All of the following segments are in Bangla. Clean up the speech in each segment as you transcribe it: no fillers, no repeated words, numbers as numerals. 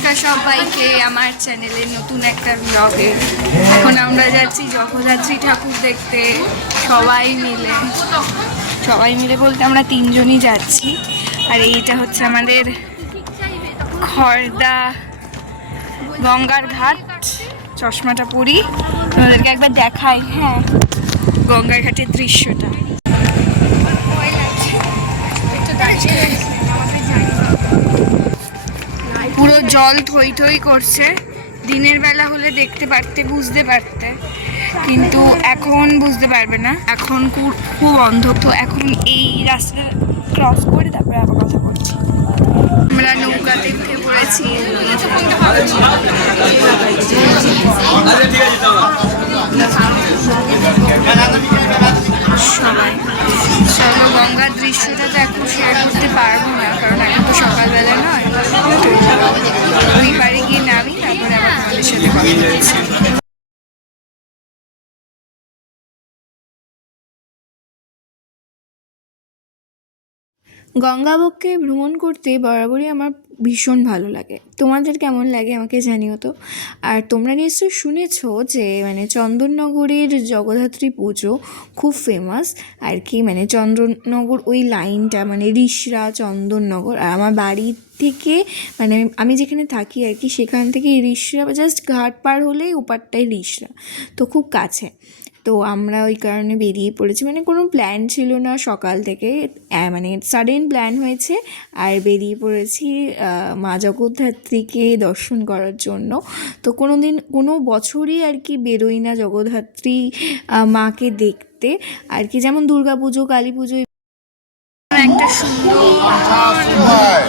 নমস্কার সবাইকে আমার চ্যানেলের নতুন একটা ব্লগে। এখন আমরা যাচ্ছি জগদ্ধাত্রী ঠাকুর দেখতে সবাই মিলে বলতে আমরা তিনজনই যাচ্ছি। আর এইটা হচ্ছে আমাদের খড়দা গঙ্গার ঘাট। চশমাটা পরি, আমাদেরকে একবার দেখাই। হ্যাঁ, গঙ্গার ঘাটের দৃশ্যটা পুরো জল থই থই করছে। দিনের বেলা হলে দেখতে পারতে, বুঝতে পারতে, কিন্তু এখন বুঝতে পারবে না, এখন খুব অন্ধ। তো এখন এই রাস্তা ক্রস করে তারপরে আবার কথা বলছি। আমরা নৌকাতে উঠে পড়েছি। সবাই চলো, গঙ্গার দৃশ্যটা তো এখন শেয়ার করতে পারবো না, কারণ এখন তো সকালবেলা নয়। ওই পারে গিয়ে নামি, তারপরে আবার আমাদের সাথে কথা বলছি। গঙ্গাবক্ষে ভ্রমণ করতে বরাবরই আমার ভীষণ ভালো লাগে। তোমাদের কেমন লাগে আমাকে জানিও তো। আর তোমরা নিশ্চয়ই শুনেছো যে চন্দননগরের জগদ্ধাত্রী পুজো খুব ফেমাস আর কি। চন্দননগর ওই লাইনটা রিষড়া চন্দননগর। আর আমার বাড়ি থেকে আমি যেখানে থাকি আর কি, সেখান থেকে রিষড়া জাস্ট ঘাট পার হলেই ওপারটাই রিষড়া, তো খুব কাছে। তো আমরা ওই কারণে বেরিয়ে পড়েছি, কোনো প্ল্যান ছিল না সকাল থেকে, সাডেন প্ল্যান হয়েছে আর বেরিয়ে পড়েছি মা জগদ্ধাত্রীকে দর্শন করার জন্য। তো কোনো বছরই আর কি বেরোই না জগদ্ধাত্রী মাকে দেখতে আর কি। যেমন দুর্গা পুজো, কালী পুজো, একটা সুন্দর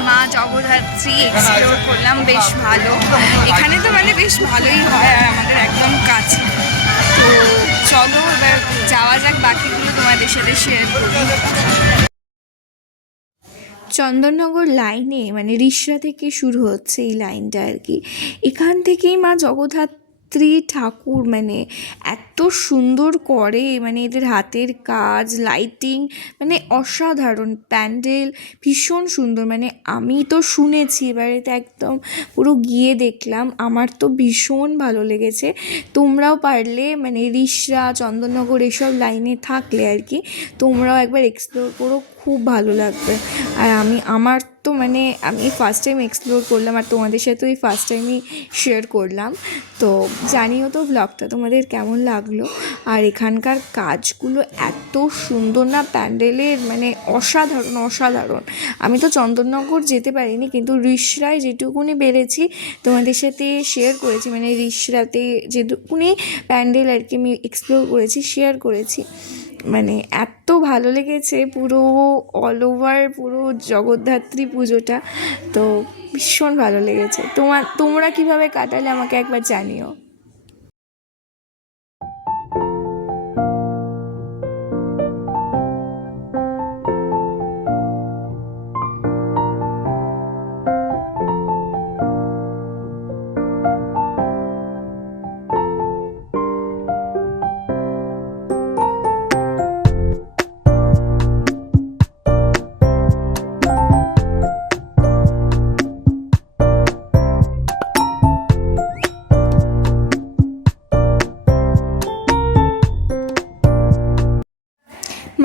মা জগদ্ধাত্রী এক্সপ্লোর করলাম, বেশ ভালো। এখানে তো বেশ ভালোই হয় আর আমাদের একদম কাছে। তো চলো এবার যাওয়া যাক, বাকিগুলো তোমাদের সাথে শেয়ার করি। চন্দননগর লাইনে রিষড়া থেকে শুরু হচ্ছে এই লাইনটা আর কি। এখান থেকেই মা জগদ্ধাত্রী ঠাকুর এত সুন্দর করে, এদের হাতের কাজ, লাইটিং অসাধারণ। প্যান্ডেল ভীষণ সুন্দর। আমি তো শুনেছি, এবারেতে একদম পুরো গিয়ে দেখলাম, আমার তো ভীষণ ভালো লেগেছে। তোমরাও পারলে রিষড়া চন্দননগর এসব লাইনে থাকলে আর কি তোমরাও একবার এক্সপ্লোর করো, খুব ভালো লাগবে। আর আমার তো আমি ফার্স্ট টাইম এক্সপ্লোর করলাম আর তোমাদের সাথে ওই ফার্স্ট টাইমই শেয়ার করলাম। তো জানিও তো ব্লগটা তোমাদের কেমন লাগলো। আর এখানকার কাজগুলো এত সুন্দর না, প্যান্ডেলের অসাধারণ অসাধারণ। আমি তো চন্দননগর যেতে পারিনি, কিন্তু রিষড়ায় যেটুকুনি পেরেছি তোমাদের সাথে শেয়ার করেছি। রিষড়াতে যেটুকুনি প্যান্ডেল আর কি আমি এক্সপ্লোর করেছি, শেয়ার করেছি। এত ভালো লেগেছে পুরো অল ওভার পুরো জগদ্ধাত্রী পুজোটা, তো ভীষণ ভালো লেগেছে। তোমরা কিভাবে কাটালে আমাকে একবার জানিও।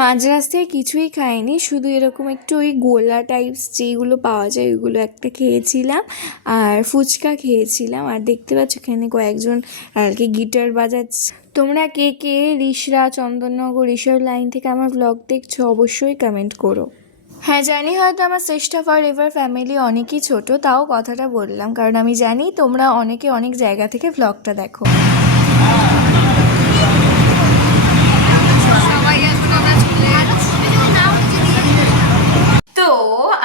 মাঝ রাস্তায় কিছুই খাইনি, শুধু এরকম একটু ওই গোলা টাইপস যেগুলো পাওয়া যায় ওইগুলো একটা খেয়েছিলাম আর ফুচকা খেয়েছিলাম। আর দেখতে পাচ্ছ এখানে কয়েকজন আর কি গিটার বাজাচ্ছে। তোমরা কে কে রিষড়া চন্দননগর এসব লাইন থেকে আমার ব্লগ দেখছো অবশ্যই কমেন্ট করো। হ্যাঁ জানি, হয়তো আমার চেষ্টা ফর এভার ফ্যামিলি অনেকই ছোট, তাও কথাটা বললাম কারণ আমি জানি তোমরা অনেকে অনেক জায়গা থেকে ব্লগটা দেখো। তো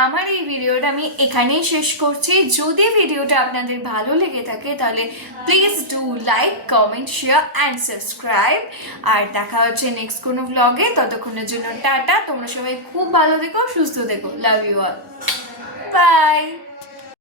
আমার এই ভিডিওটা আমি এখানেই শেষ করছি। যদি ভিডিওটা আপনাদের ভালো লেগে থাকে তাহলে please do like, comment, share and subscribe. আর দেখা হচ্ছে নেক্সট কোনো ব্লগে। ততক্ষণের জন্য টাটা। তোমরা সবাই খুব ভালো থেকো, সুস্থ থেকো। Love you all, by.